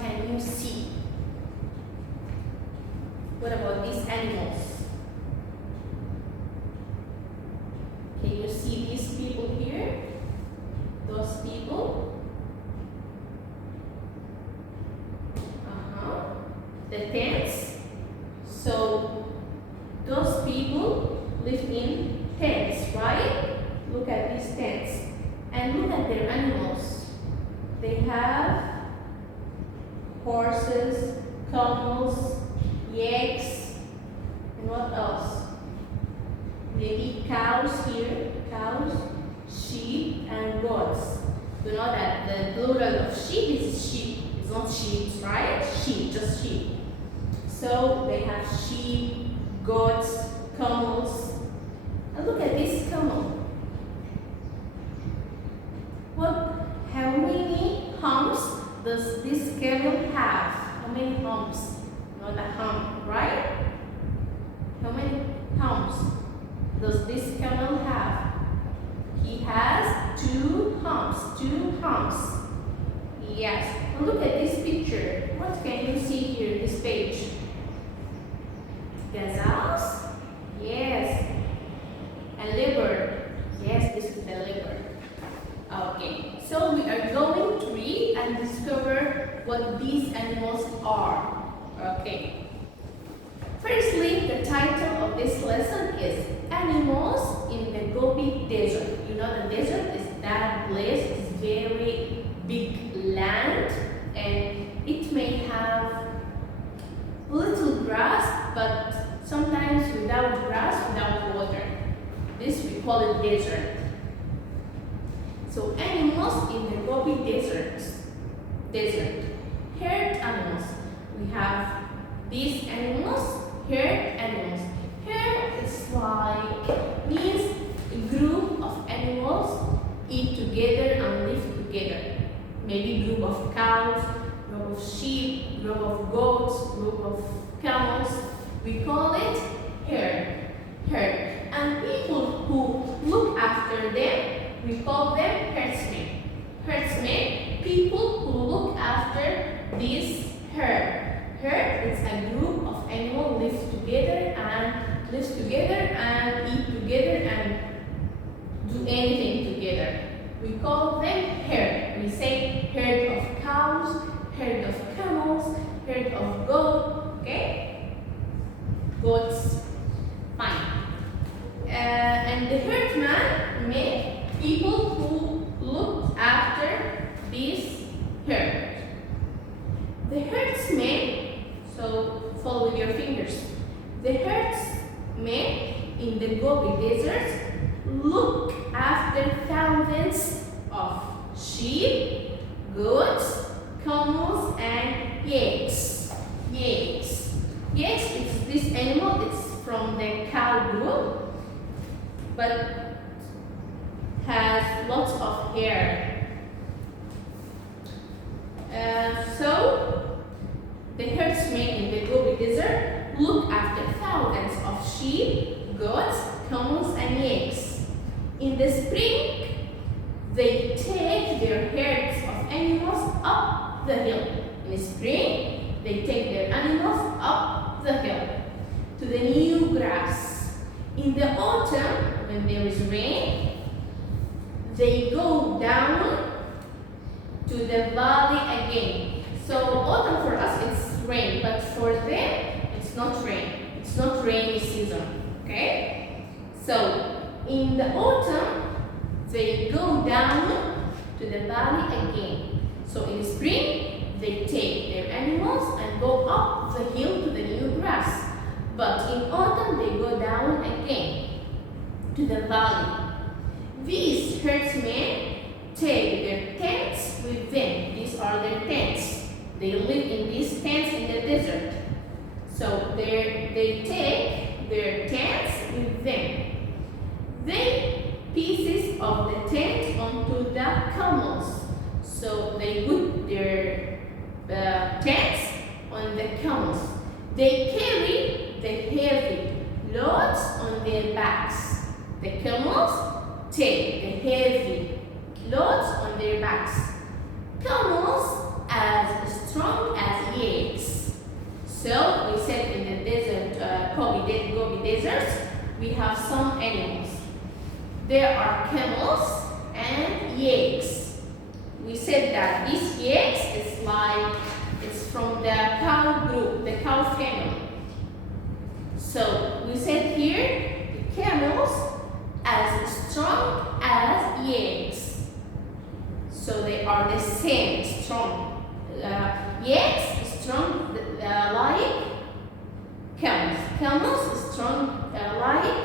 can you see? What about these animals? Can you see these people here? Those people? The tents. So those people live in tents, right? Look at these tents and look at their animals. They have horses, camels, yaks, and what else? Maybe cows here, cows, sheep, and goats. You know that the plural of sheep is sheep. It's not sheep, right? Sheep, just sheep. So they have sheep, goats, camels. And look at this camel. How many humps does this camel have? How many humps? Not a hump, right? How many humps does this camel have? He has 2 humps, 2 humps. Yes. And look at this picture. What can you see here in this page? Gazelles? Yes. A leopard? Yes, this is a leopard. Okay, so we are going to read and discover what these animals are. Okay. Firstly, the title of this lesson is Animals in the Gobi Desert. You know the desert is that place, it's very big land and it may have little grass, but sometimes without grass, without water. This we call it desert. So animals in the Gobi desert. Herd animals. We have these animals, herd animals. Herd is like, means a group of animals eat together and live together. Maybe group of cows, group of sheep, group of goats, group of camels. We call it herd. And people who look after them, we call them herdsmen. Herdsmen, people who look after this herd. Herd is a group of animals live together and eat together and do anything together. We call them herd. We say herd of cows, herd of camels, herd of goats. Okay? Goats. Fine. And the herdman means people who look after this herd. The herdsmen, so follow with your fingers. The herdsmen in the Gobi Desert look after thousands of sheep, goats, camels, and yaks. Yaks is this animal, it's from the cow group, but has lots of hair. So the herdsmen in the Gobi Desert look after thousands of sheep, goats, camels, and yaks. In the spring, they take their herds of animals up the hill. In the spring, they take their animals up the hill to the new grass. In the autumn, when there is rain, they go down to the valley again. So autumn for us it's rain, but for them it's not rain. It's not rainy season. Okay? So in the autumn they go down to the valley again. So in spring they take their animals and go up the hill to the new grass. But in autumn they go down again to the valley. These herdsmen take their tents with them. These are their tents. They live in these tents in the desert. So they take their tents with them. They pieces of the tent onto the camels. So they put their tents on the camels. They carry the heavy loads on their backs. The camels take the heavy loads on their backs. Camels as strong deserts, we have some animals. There are camels and yaks. We said that this yaks is like, it's from the cow group, the cow family. So we said here, the camels as strong as yaks. So they are the same, strong. Yaks strong like camels. Camels strong like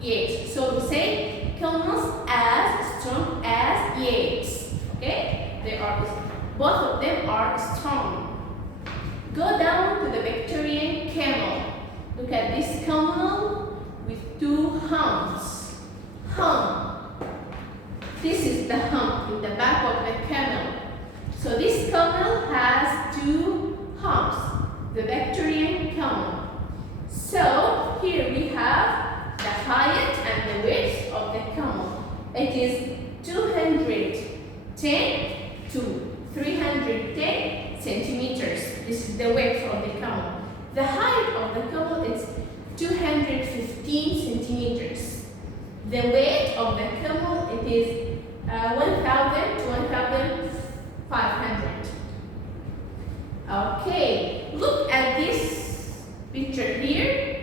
yaks. So we say camels as strong as yaks. Okay? They are, both of them are strong. Go down to the Victorian camel. Look at this camel with two humps. Hump. This is the hump in the back of the camel. So this camel has two humps, the Victorian camel. So here we have the height and the width of the camel. It is 210 to 310 centimeters. This is the width of the camel. The height of the camel is 215 centimeters. The weight of the camel, it is 1,000 to 1,500. Okay, look at this picture here.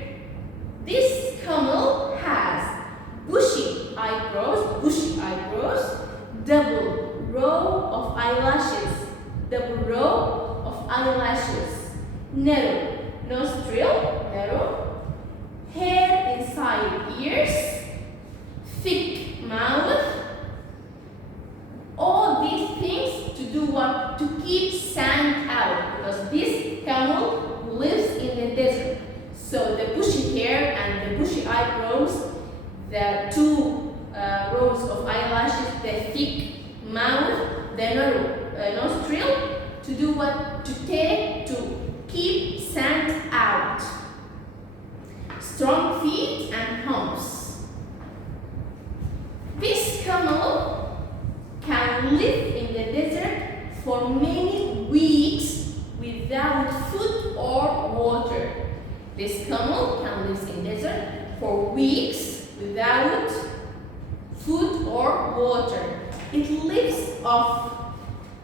This camel has bushy eyebrows, double row of eyelashes, narrow nostril, hair inside ears, thick mouth. All these things to do what? To keep sand out, because this camel lives in the desert. So the bushy hair and the bushy eyebrows, the two rows of eyelashes, the thick mouth, the narrow nostril, to do what? To keep sand out. Strong feet and humps. This camel can live in the desert for many weeks without food or water. This camel can live in desert for weeks without food or water. It lives off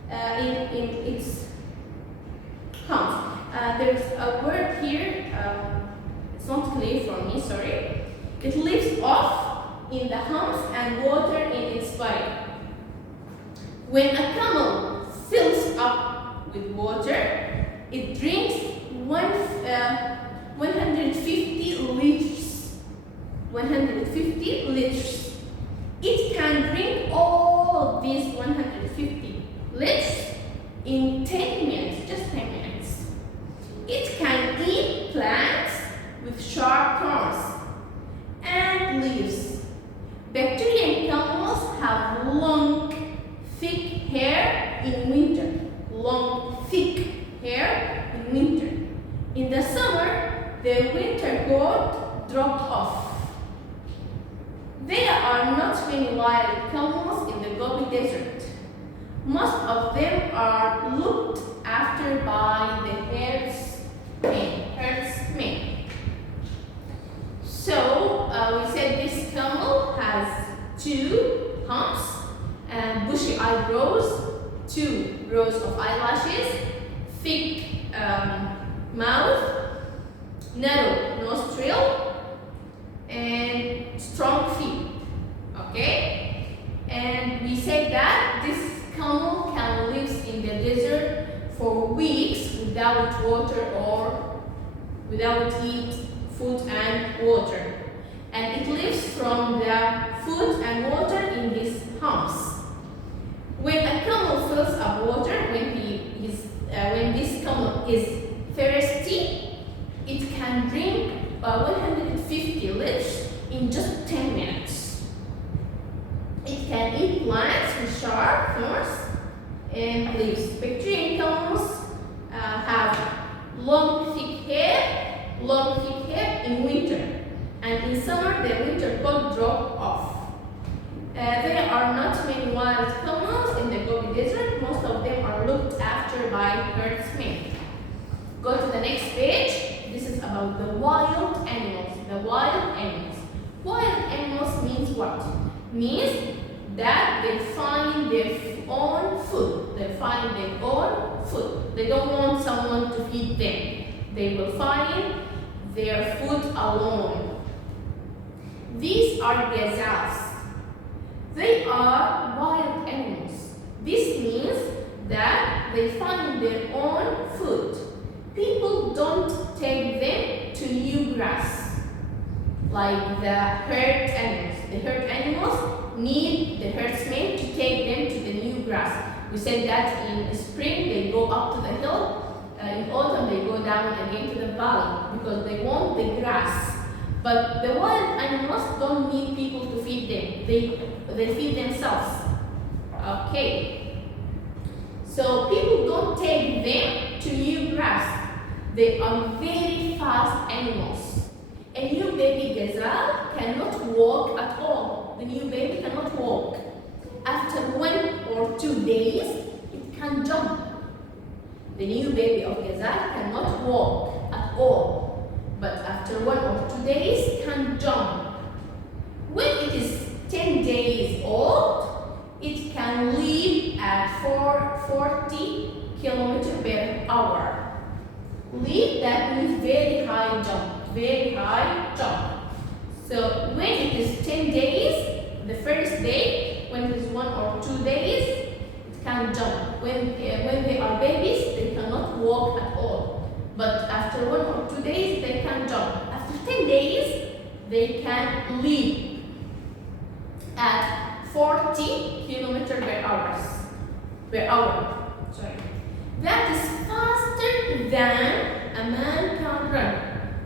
in its humps. There's a word here, it's not clear for me, sorry. It lives off in the humps and water in its body. When a camel fills up with water, it drinks 150 liters. 150 liters. It can drink all these 150 liters in 10 minutes, just 10 minutes. It can eat plants with sharp thorns and leaves. Bacterian camels have long, thick hair in winter. Long, thick hair in winter. In the summer, their winter coat dropped off. There are not many wild camels in the Gobi Desert. Most of them are looked after by the herdsmen. So we said this camel has two humps and bushy eyebrows, two rows of eyelashes, thick mouth, narrow nostril, and strong feet. Okay? And we said that this camel can live in the desert for weeks without water or without food and water. And it lives from the food and water in these humps. When a camel fills up water, when this camel is thirsty, it can drink 150 liters in just 10 minutes. It can eat plants with sharp thorns and leaves. Bacterian camels have long, thick hair in winter, and in summer their winter coat drop off. There are not many wild camels in the Gobi Desert. Most of them are looked after by herdsmen. Go to the next page. This is about the wild animals. the wild animals. Wild animals means what? Means that they find their own food. They find their own food. They don't want someone to feed them. They will find their food alone. These are gazelles. They are wild animals. This means that they find their own food. People don't take them to new grass like the herd animals. The herd animals need the herdsmen to take them to the new grass. We said that in spring they go up to the hill, in autumn they go down again to the valley because they want the grass. But the wild animals don't need people to feed them. They feed themselves. Okay. So people don't take them to new grass. They are very fast animals. A new baby gazelle cannot walk at all. The new baby cannot walk. After 1 or 2 days, it can jump. The new baby of gazelle cannot walk at all, but after 1 or 2 days, it can jump. When it is 10 days old, it can leap at 40 km/h. Leap, that means very high jump, very high jump. So when it is 10 days, the first day, when it is 1 or 2 days, it can jump. When they are babies, they cannot walk at all. But after 1 or 2 days, they can jump. After 10 days, they can leap at 40 km/h. Sorry. That is faster than a man can run.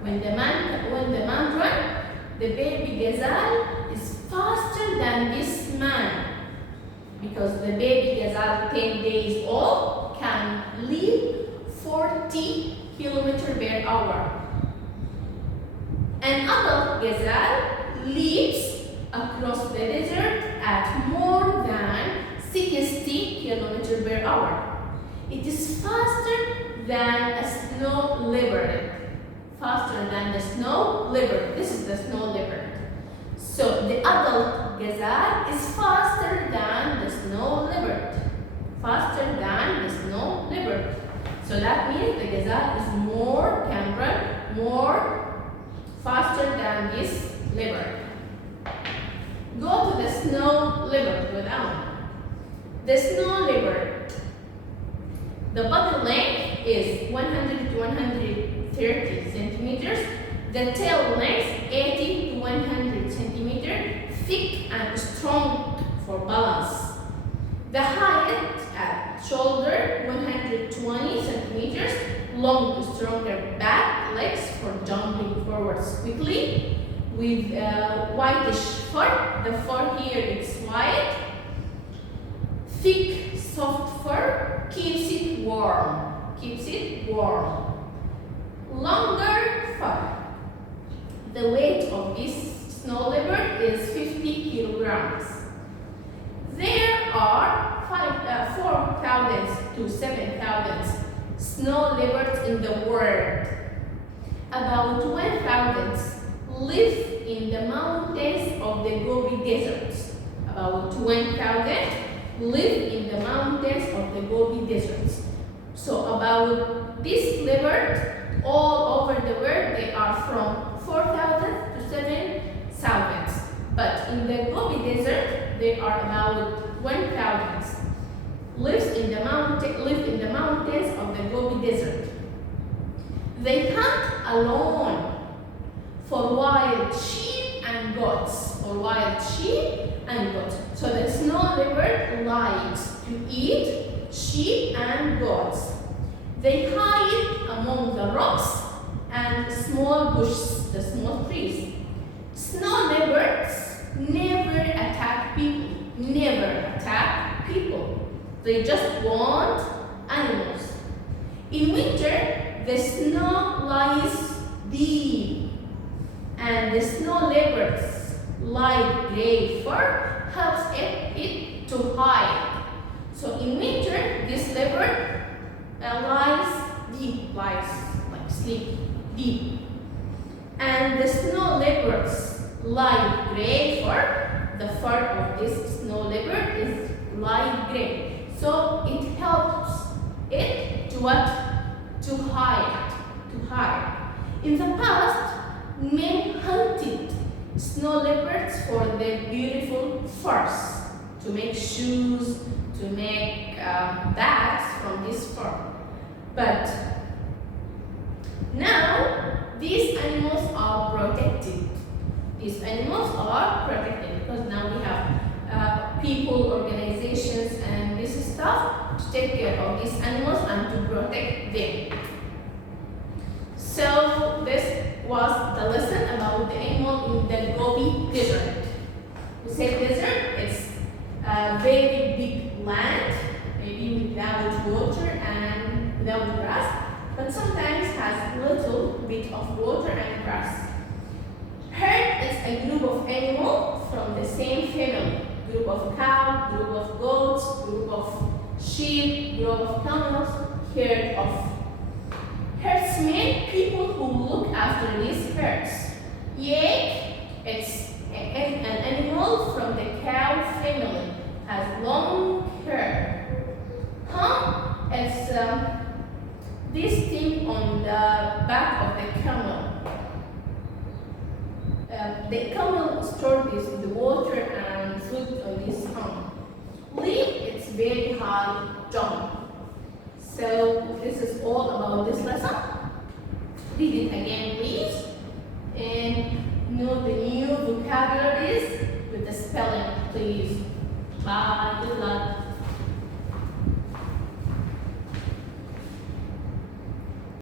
When the man runs, the baby gazelle is faster than this man because the baby gazelle 10 days old can leap 40 km/h. An adult gazelle leaps across the desert at more than 60 km/h. It is faster than a snow leopard. Faster than the snow leopard. This is the snow leopard. So the adult gazelle is faster than the snow leopard. Faster than the snow leopard. So that means the gazelle is more faster than this leopard. Go to the snow leopard. Go down. The snow leopard. The body length is 100 to 130 centimeters. The tail length 80 to 100 centimeters. Thick and strong for balance. The height at shoulder 120 centimeters. Long to stronger back legs for jumping forwards quickly. With whitish fur. The fur here is white. Thick, soft fur keeps it warm. Longer fur. The weight of this snow leopard is 50 kilograms. There are 4,000 to 7,000 snow leopards in the world. About 1,000 live in the mountains of the Gobi Desert. About 1,000 live in the mountains of the Gobi Desert. So about this leopard, all over the world, they are from 4,000 to 7,000. But in the Gobi Desert, they are about 1,000. Live in the mountains of the Gobi Desert. They hunt alone for wild sheep and goats. So the snow leopard likes to eat sheep and goats. They hide among the rocks and small bushes, the small trees. Snow leopards never attack people. They just want animals. In winter, the snow lies deep, and the snow leopard's light gray fur helps it to hide. So in winter, this leopard lies deep, like sleep deep. And the snow leopards light gray fur. The fur of this snow leopard is light gray. So it helps it to what? To hide. To hide. In the past, men hunted snow leopards for their beautiful furs, to make shoes, to make bags from this fur. But now these animals are protected. These animals are protected because now we have people, organizations, and this stuff to take care of these animals and to protect them. So this was the lesson about the animal in the Gobi Desert. We say desert, it's a very big land, maybe without water and without grass, but sometimes has little bit of water and grass. Herd is a group of animals from the same family. Group of cow, group of goats, group of sheep, group of camels, herd of herdsmen, people who look after these herds. Yak, it's an animal from the cow family, has long hair. Hum, it's this thing on the back of the camel. The camel stores the water and food on this hum. Leap, it's very high jump. So this is all about this lesson. Read it again, please, and know the new vocabularies with the spelling, please. Bye. Good luck.